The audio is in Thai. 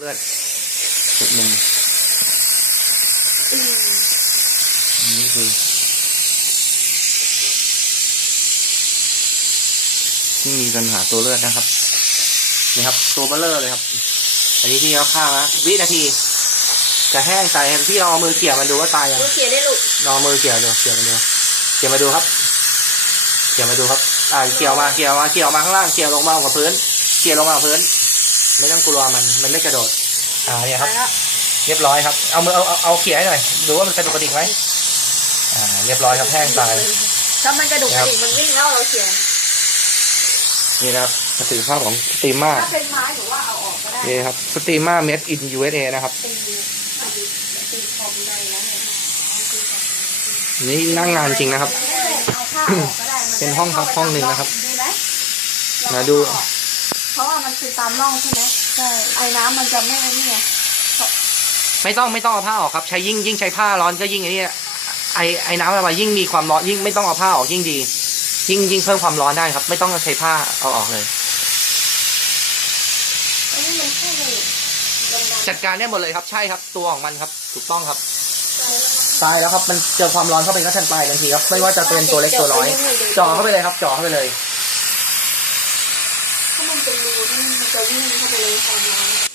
เลือดจุดหนึ่งนี่คือที่มีปัญหาตัวเลือดนะครับนี่ครับตัวเบลเลอร์เลยครับอันนี้ที่เขาฆ่านะวินาทีจะแห้งตายพี่ลองเอามือเกี่ยมันดูว่าตายยังมือเกี่ยได้ลูกลองมือเกี่ยดูเกี่ยมาดูเกี่ยมาดูครับเกี่ยมาดูครับเกี่ยวมาข้างล่างเกี่ยวลงมากับพื้นเกี่ยวลงมากับพื้นไม่ต้องกลัวมันไม่กระโดดเนี่ยครับเรียบร้อยครับเอามือเอาเขี่ยให้หน่อยดูว่ามันกระดุกกระดิกไหมเรียบร้อยครับแห้งตายถ้ามันกระดุกกระดิกมันวิ่งแล้วเราเขี่ยนี่นะครับประสิทธิภาพของสตรีมม่าถ้าเป็นไม้หรือว่าเอาออกก็ได้นี่ครับสตรีมม่า made in USA นะครับนี่นั่งงานจริงนะครับเป็นห้องพักห้องหนึ่งนะครับมาดูเพราะว่ามันคือตามร่องใช่ไหมใช่ไอ้น้ำมันจะไม่นี่ไงไม่ต้องเอาผ้าออกครับใช้ยิ่งใช้ผ้าร้อนก็ยิ่งไอ้น้ำระบายยิ่งมีความร้อนยิ่งไม่ต้องเอาผ้าออกยิ่งดียิ่งเพิ่มความร้อนได้ครับไม่ต้องใช้ผ้าเอาออกเลยจัดการได้หมดเลยครับใช่ครับตัวของมันครับถูกต้องครับตายแล้วครับมันเจอความร้อนเข้าไปก็ทันตายทันทีครับไม่ว่าจะเป็นตัวเล็กตัวน้อยจ่อเข้าไปเลยครับจ่อเข้าไปเลยถ้ามันเป็นรูมันจะวิ่งเข้าไปเลยความร้อน